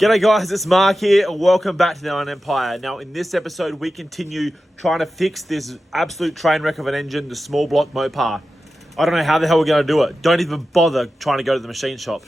G'day guys, it's Mark here and welcome back to the Iron Empire. Now in this episode we continue trying to fix this absolute train wreck of an engine, the small block Mopar. I don't know how the hell we're going to do it. Don't even bother trying to go to the machine shop.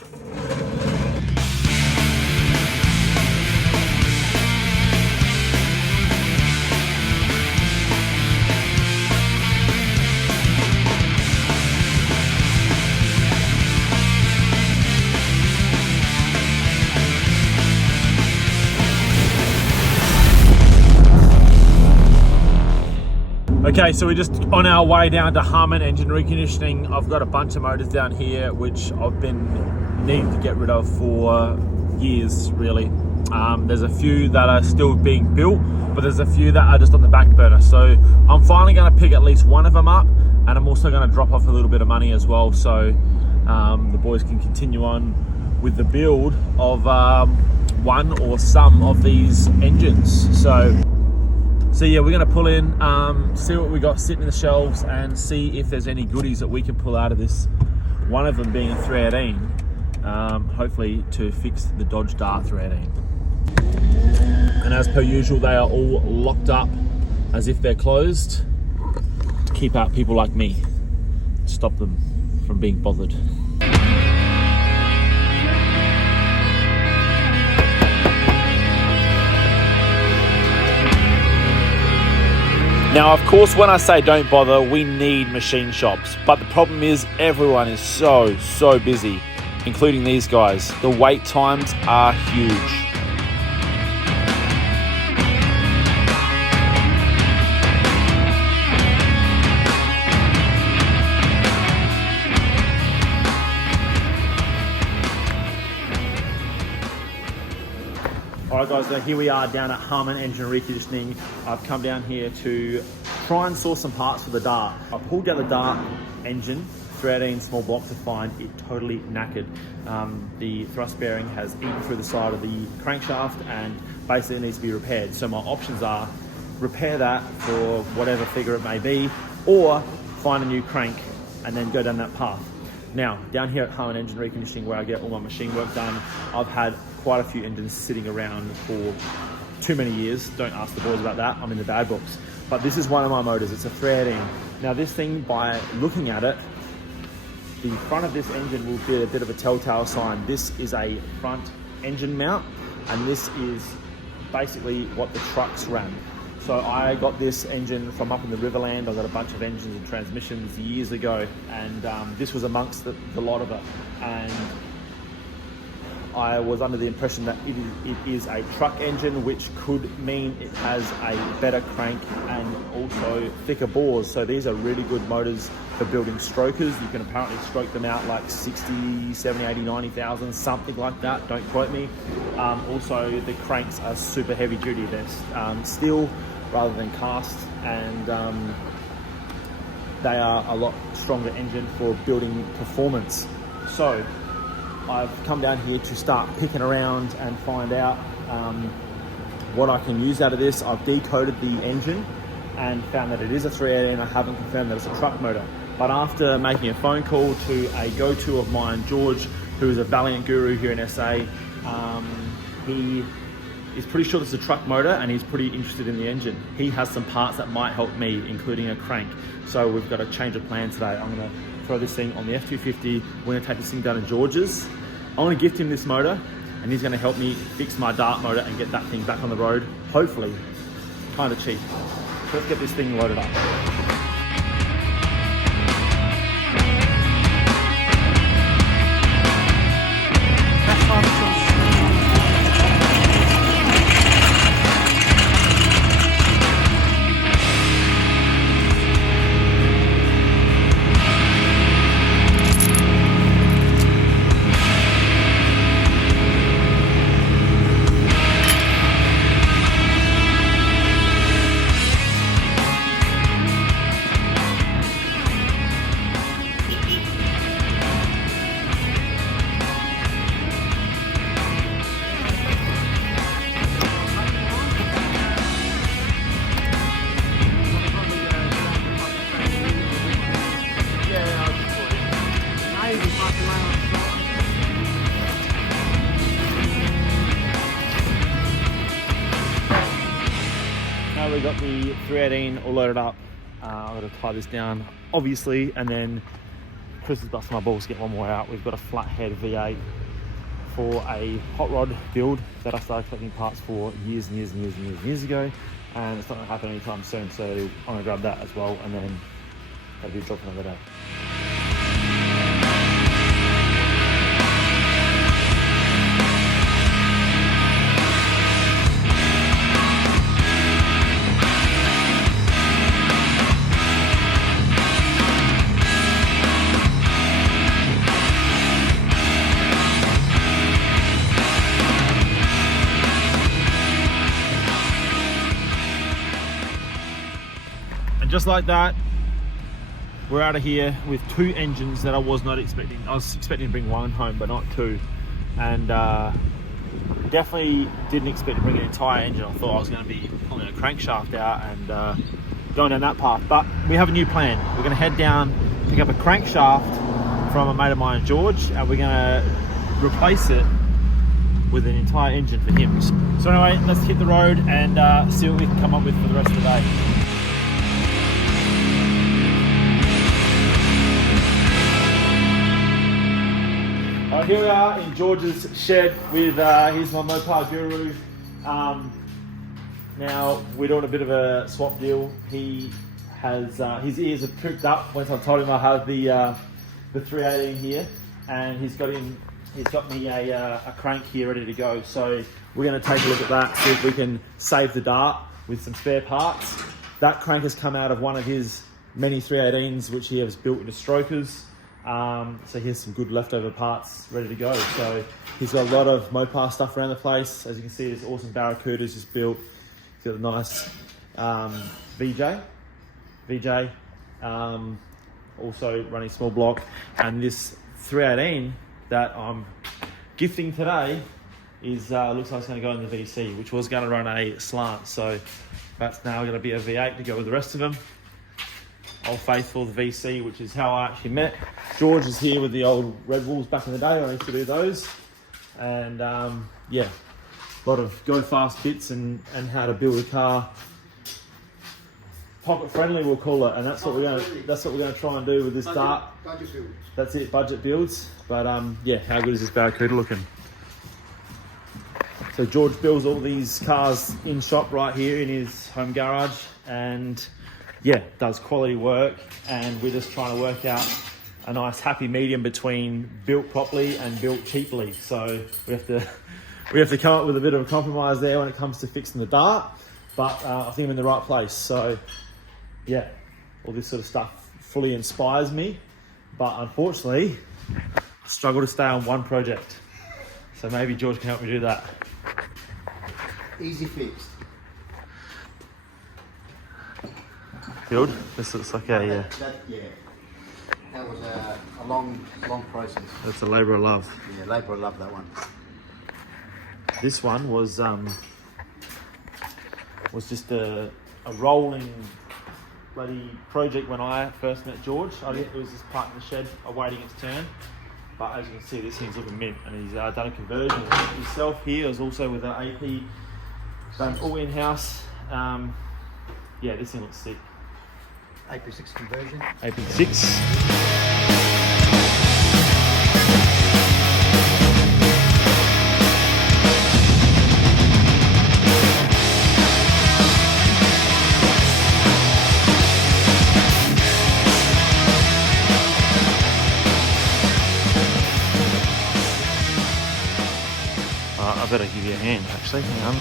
Okay, so we're just on our way down to Haron engine reconditioning. I've got a bunch of motors down here which I've been needing to get rid of for years, really. There's a few that are still being built, but there's a few that are just on the back burner. So I'm finally going to pick at least one of them up, and I'm also going to drop off a little bit of money as well, so the boys can continue on with the build of one or some of these engines. So yeah, we're going to pull in, see what we got sitting in the shelves and see if there's any goodies that we can pull out of this. One of them being a 318, hopefully to fix the Dodge Dart 318. And as per usual, they are all locked up as if they're closed to keep out people like me, stop them from being bothered. Now, of course, when I say don't bother, we need machine shops. But the problem is everyone is so busy, including these guys. The wait times are huge. Alright guys, so here we are down at Haron Engine Reconditioning. I've come down here to try and source some parts for the Dart. I pulled out the Dart engine, 318 small block, to find it totally knackered. The thrust bearing has eaten through the side of the crankshaft and basically needs to be repaired. So my options are repair that for whatever figure it may be, or find a new crank and then go down that path. Now, down here at Haron Engine Reconditioning, where I get all my machine work done, I've had quite a few engines sitting around for too many years. Don't ask the boys about that, I'm in the bad books. But this is one of my motors, it's a 318. Now this thing, by looking at it, the front of this engine will be a bit of a telltale sign. This is a front engine mount, and this is basically what the trucks ran. So I got this engine from up in the Riverland. I got a bunch of engines and transmissions years ago, and this was amongst the lot of it. And I was under the impression that it is a truck engine, which could mean it has a better crank and also thicker bores. So these are really good motors for building strokers. You can apparently stroke them out like 60, 70, 80, 90,000, something like that. Don't quote me. Also, the cranks are super heavy duty. They're steel rather than cast, and they are a lot stronger engine for building performance. So I've come down here to start picking around and find out what I can use out of this. I've decoded the engine and found that it is a 318. I haven't confirmed that it's a truck motor. But after making a phone call to a go-to of mine, George, who is a Valiant guru here in SA, he is pretty sure this is a truck motor and he's pretty interested in the engine. He has some parts that might help me, including a crank. So we've got a change of plan today. I'm gonna throw this thing on the F250. We're gonna take this thing down to George's. I wanna gift him this motor, and he's gonna help me fix my Dart motor and get that thing back on the road, hopefully, kinda cheap. So let's get this thing loaded up. we got the 318 all loaded up. I've got to tie this down, obviously, and then Chris is busting my balls to get one more out. We've got a flathead V8 for a hot rod build that I started collecting parts for years ago, and it's not going to happen anytime soon, so I'm going to grab that as well, and then that'll be a job for another day. Just like that, we're out of here with 2 engines that I was not expecting. I was expecting to bring 1 home, but not 2. And definitely didn't expect to bring an entire engine. I thought I was going to be pulling a crankshaft out and going down that path. But we have a new plan. We're going to head down, pick up a crankshaft from a mate of mine, George, and we're going to replace it with an entire engine for him. So anyway, let's hit the road and see what we can come up with for the rest of the day. Here we are in George's shed with, here's my Mopar guru. Now we're doing a bit of a swap deal. He has, his ears have pricked up once I told him I have the 318 here, and he's got me a crank here ready to go. So we're going to take a look at that, see if we can save the dart with some spare parts. That crank has come out of one of his many 318s, which he has built into strokers. So here's some good leftover parts ready to go. So he's got a lot of Mopar stuff around the place. As you can see, this awesome Barracuda's just built. He's got a nice VJ, also running small block. And this 318 that I'm gifting today is looks like it's going to go in the VC, which was going to run a slant. So that's now going to be a V8 to go with the rest of them. Old faithful, the VC, which is how I actually met. George is here with the old Red Bulls back in the day. I used to do those. And yeah, a lot of go fast bits and how to build a car pocket friendly, we'll call it. And that's what we're going to try and do with this dart. Budget builds. That's it, budget builds. But yeah, how good is this Barracuda looking? So George builds all these cars in shop right here in his home garage, and yeah, does quality work, and we're just trying to work out a nice happy medium between built properly and built cheaply. So we have to come up with a bit of a compromise there when it comes to fixing the dart, but I think I'm in the right place. So yeah, all this sort of stuff fully inspires me, but unfortunately I struggle to stay on one project. So maybe George can help me do that. Easy fixed. Good. This looks like a That was a long process. That's a labour of love. Yeah, labour of love, that one. This one was just a rolling bloody project when I first met George. I think it was just parked in the shed awaiting its turn. But as you can see, this thing's looking mint, and he's done a conversion himself here. As also with an AP, done all in-house. Yeah, this thing looks sick. AP6 conversion. AP6. I better give you a hand, actually. Hang on.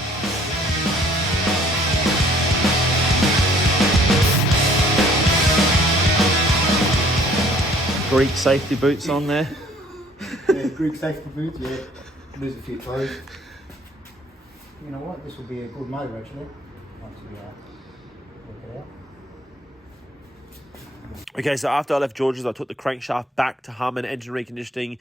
Greek safety boots on there. Yeah, Greek safety boots, yeah. Lose a few toes. You know what? This will be a good motor actually. Once we work it out. Okay, so after I left George's, I took the crankshaft back to Haron Engine Reconditioning,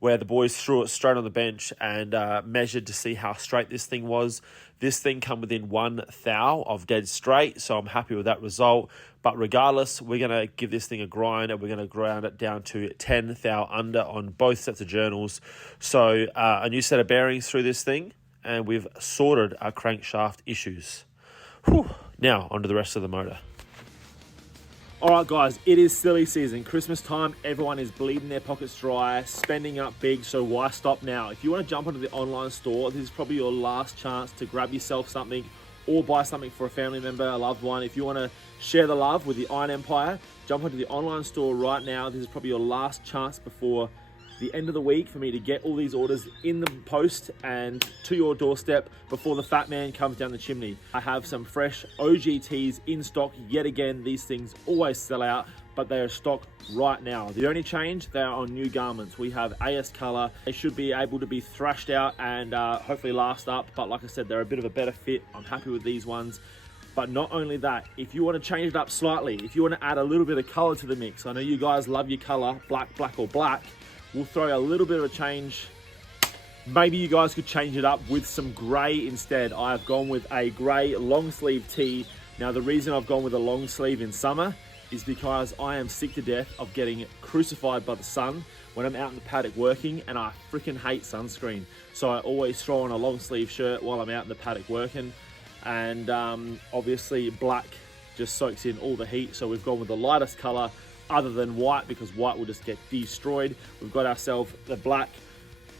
where the boys threw it straight on the bench and measured to see how straight this thing was. This thing come within 1 thou of dead straight, so I'm happy with that result. But regardless, we're going to give this thing a grind, and we're going to ground it down to 10 thou under on both sets of journals. So a new set of bearings through this thing, and we've sorted our crankshaft issues. Whew. Now, onto the rest of the motor. All right, guys, it is silly season. Christmas time, everyone is bleeding their pockets dry, spending up big, so why stop now? If you want to jump onto the online store, this is probably your last chance to grab yourself something or buy something for a family member, a loved one. If you want to share the love with the Iron Empire, jump onto the online store right now. This is probably your last chance before the end of the week for me to get all these orders in the post and to your doorstep before the fat man comes down the chimney. I have some fresh OGTs in stock yet again. These things always sell out, but they are stocked right now. The only change, they are on new garments. We have AS color. They should be able to be thrashed out and hopefully last up, but like I said, they're a bit of a better fit. I'm happy with these ones. But not only that, if you want to change it up slightly, if you want to add a little bit of color to the mix, I know you guys love your color, black, black, or black. We'll throw a little bit of a change. Maybe you guys could change it up with some gray instead. I have gone with a gray long sleeve tee. Now, the reason I've gone with a long sleeve in summer is because I am sick to death of getting crucified by the sun when I'm out in the paddock working, and I freaking hate sunscreen. So I always throw on a long sleeve shirt while I'm out in the paddock working. And obviously black just soaks in all the heat. So we've gone with the lightest color other than white, because white will just get destroyed. We've got ourselves the black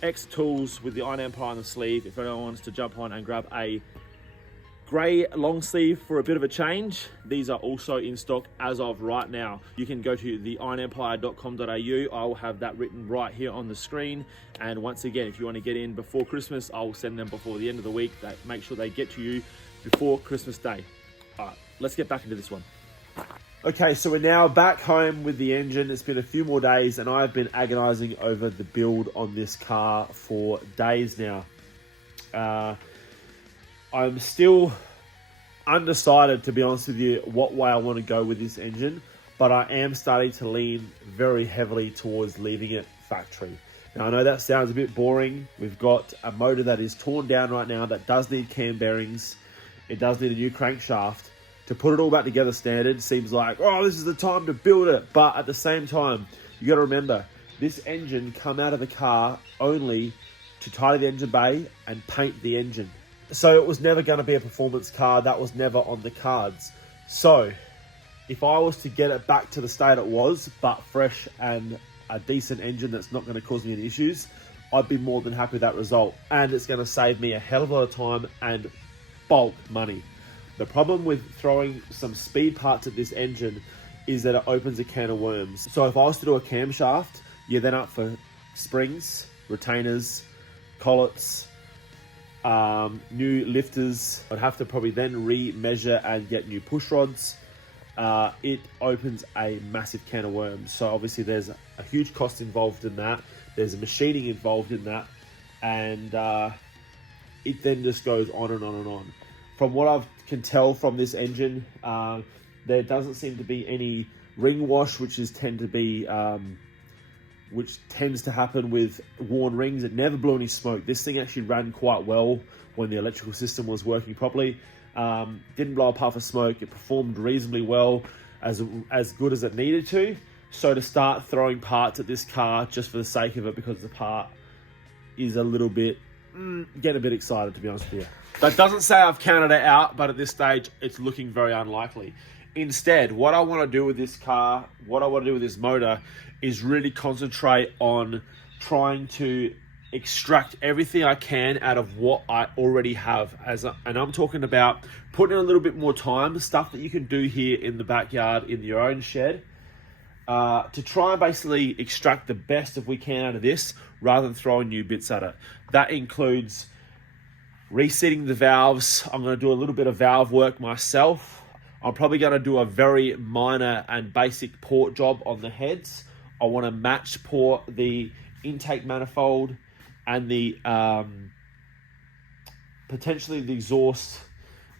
X Tools with the Iron Empire on the sleeve. If anyone wants to jump on and grab a grey long sleeve for a bit of a change, these are also in stock as of right now. You can go to theironempire.com.au. I will have that written right here on the screen. And once again, if you want to get in before Christmas, I will send them before the end of the week. Make sure they get to you before Christmas Day. All right, let's get back into this one. Okay, so we're now back home with the engine. It's been a few more days and I've been agonizing over the build on this car for days now. I'm still undecided, to be honest with you, what way I want to go with this engine, but I am starting to lean very heavily towards leaving it factory. Now, I know that sounds a bit boring. We've got a motor that is torn down right now that does need cam bearings. It does need a new crankshaft. To put it all back together standard seems like, oh, this is the time to build it. But at the same time, you got to remember, this engine come out of the car only to tidy the engine bay and paint the engine. So it was never going to be a performance car. That was never on the cards. So if I was to get it back to the state it was, but fresh and a decent engine that's not going to cause me any issues, I'd be more than happy with that result. And it's going to save me a hell of a lot of time and bulk money. The problem with throwing some speed parts at this engine is that it opens a can of worms. So if I was to do a camshaft, you're then up for springs, retainers, collets, new lifters. I'd have to probably then re-measure and get new push rods. It opens a massive can of worms. So obviously there's a huge cost involved in that. There's a machining involved in that. And it then just goes on and on and on. From what I can tell from this engine, there doesn't seem to be any ring wash, which tends to happen with worn rings. It never blew any smoke. This thing actually ran quite well when the electrical system was working properly. Didn't blow a puff of smoke. It performed reasonably well, as good as it needed to. So to start throwing parts at this car just for the sake of it, because the part is a little bit, get a bit excited, to be honest with you. That doesn't say I've counted it out, but at this stage, it's looking very unlikely. Instead, what I want to do with this car, what I want to do with this motor, is really concentrate on trying to extract everything I can out of what I already have. And I'm talking about putting in a little bit more time, stuff that you can do here in the backyard, in your own shed, to try and basically extract the best of we can out of this, rather than throwing new bits at it. That includes reseating the valves. I'm going to do a little bit of valve work myself. I'm probably going to do a very minor and basic port job on the heads. I want to match port the intake manifold and the potentially the exhaust.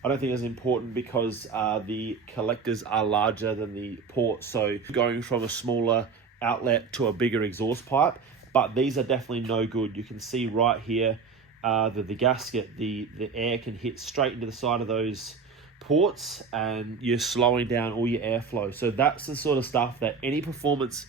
I don't think it's important because the collectors are larger than the port, so going from a smaller outlet to a bigger exhaust pipe. But these are definitely no good. You can see right here that the gasket, the air can hit straight into the side of those ports, and you're slowing down all your airflow. So that's the sort of stuff that any performance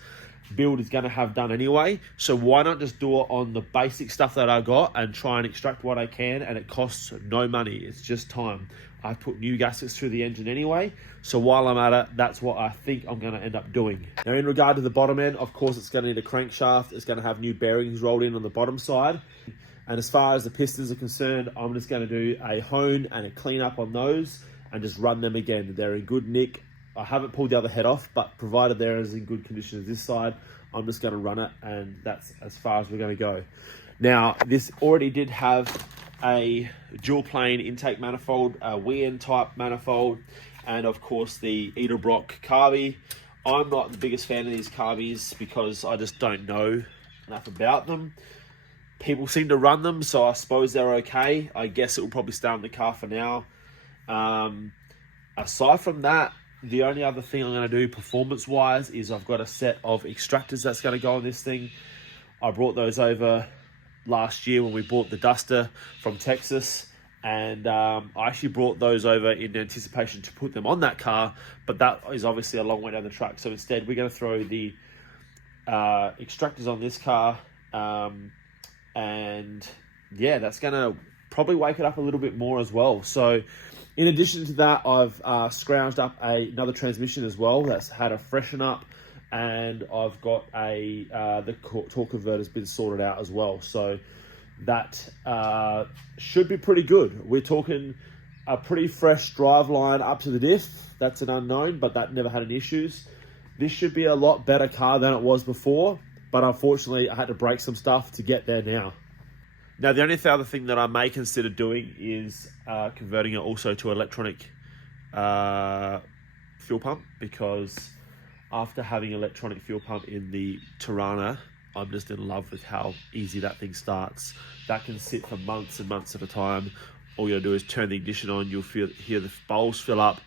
build is going to have done anyway. So why not just do it on the basic stuff that I got and try and extract what I can, and it costs no money. It's just time. I put new gaskets through the engine anyway. So while I'm at it, that's what I think I'm going to end up doing. Now in regard to the bottom end, of course, it's going to need a crankshaft. It's going to have new bearings rolled in on the bottom side. And as far as the pistons are concerned, I'm just going to do a hone and a clean up on those and just run them again. They're in good nick. I haven't pulled the other head off, but provided they're as in good condition as this side, I'm just going to run it, and that's as far as we're going to go. Now, this already did have a dual plane intake manifold, a WEN type manifold, and of course the Edelbrock carby. I'm not the biggest fan of these carbies because I just don't know enough about them. People seem to run them, so I suppose they're okay. I guess it will probably stay on the car for now. Aside from that, the only other thing I'm going to do performance-wise is I've got a set of extractors that's going to go on this thing. I brought those over last year when we bought the Duster from Texas, and I actually brought those over in anticipation to put them on that car, but that is obviously a long way down the track. So instead, we're going to throw the extractors on this car, and yeah, that's going to probably wake it up a little bit more as well. So in addition to that, I've scrounged up another transmission as well that's had a freshen up, and I've got the torque converter's been sorted out as well. So that should be pretty good. We're talking a pretty fresh drive line up to the diff. That's an unknown, but that never had any issues. This should be a lot better car than it was before, but unfortunately I had to break some stuff to get there now. Now, the only other thing that I may consider doing is converting it also to electronic fuel pump, because after having electronic fuel pump in the Tirana, I'm just in love with how easy that thing starts. That can sit for months and months at a time. All you gotta do is turn the ignition on, you'll hear the bowls fill up,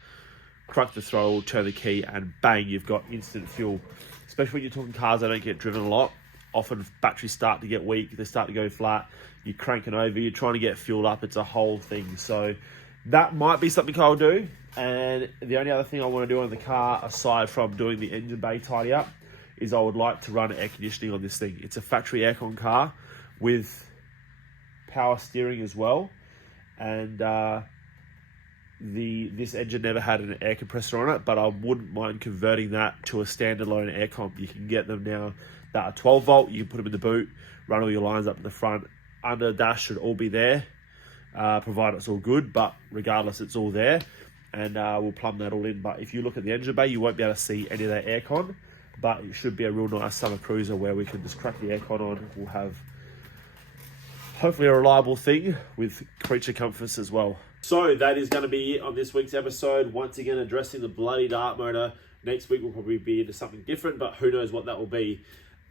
crack the throttle, turn the key, and bang, you've got instant fuel. Especially when you're talking cars that don't get driven a lot. Often batteries start to get weak, they start to go flat, you're cranking over, you're trying to get fueled up, it's a whole thing. So that might be something I'll do. And the only other thing I want to do on the car, aside from doing the engine bay tidy up, is I would like to run air conditioning on this thing. It's a factory aircon car with power steering as well. And this engine never had an air compressor on it, but I wouldn't mind converting that to a standalone air comp. You can get them now that are 12 volt, you can put them in the boot, run all your lines up in the front. Under the dash should all be there, provided it's all good, but regardless, it's all there, and we'll plumb that all in. But if you look at the engine bay, you won't be able to see any of that aircon, but it should be a real nice summer cruiser where we can just crack the aircon on. We'll have hopefully a reliable thing with creature comforts as well. So that is going to be it on this week's episode. Once again, addressing the bloody dart motor. Next week we'll probably be into something different, but who knows what that will be.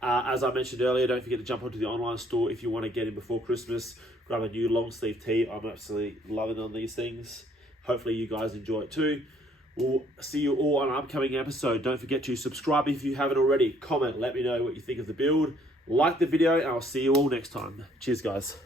As I mentioned earlier, don't forget to jump onto the online store if you want to get in before Christmas. Grab a new long sleeve tee. I'm absolutely loving on these things. Hopefully you guys enjoy it too. We'll see you all on an upcoming episode. Don't forget to subscribe if you haven't already. Comment, let me know what you think of the build. Like the video, and I'll see you all next time. Cheers, guys.